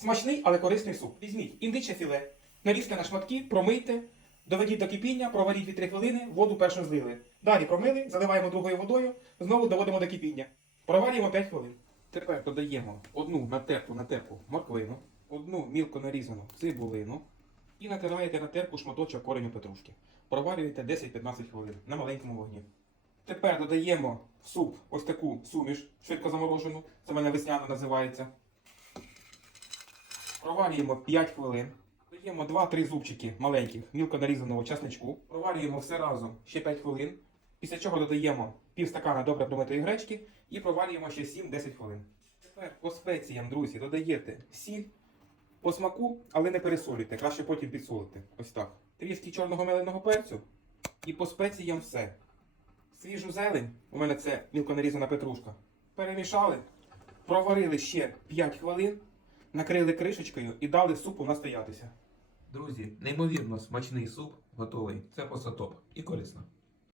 Смачний, але корисний суп. Візьміть індиче філе, нарізьте на шматки, промийте, доведіть до кипіння, проваріть від 3 хвилини, воду першу злили. Далі промили, заливаємо другою водою, знову доводимо до кипіння. Проварюємо 5 хвилин. Тепер додаємо одну натерту на терку морквину, одну мілко нарізану цибулину і натираєте на терку шматочок кореню петрушки. Проварюєте 10-15 хвилин на маленькому вогні. Тепер додаємо в суп ось таку суміш, швидко заморожену. Це в мене весняна називається. Проварюємо 5 хвилин. Додаємо 2-3 зубчики маленьких, мілко нарізаного часничку. Проварюємо все разом ще 5 хвилин. Після чого додаємо пів стакана добре промитої гречки і проварюємо ще 7-10 хвилин. Тепер по спеціям, друзі, додаєте сіль по смаку, але не пересолюйте, краще потім підсолити. Ось так. Трішки чорного меленого перцю і по спеціям все. Свіжу зелень, у мене це мілко нарізана петрушка. Перемішали, проварили ще 5 хвилин, накрили кришечкою і дали супу настоятися. Друзі, неймовірно смачний суп готовий. Це просто топ і корисно.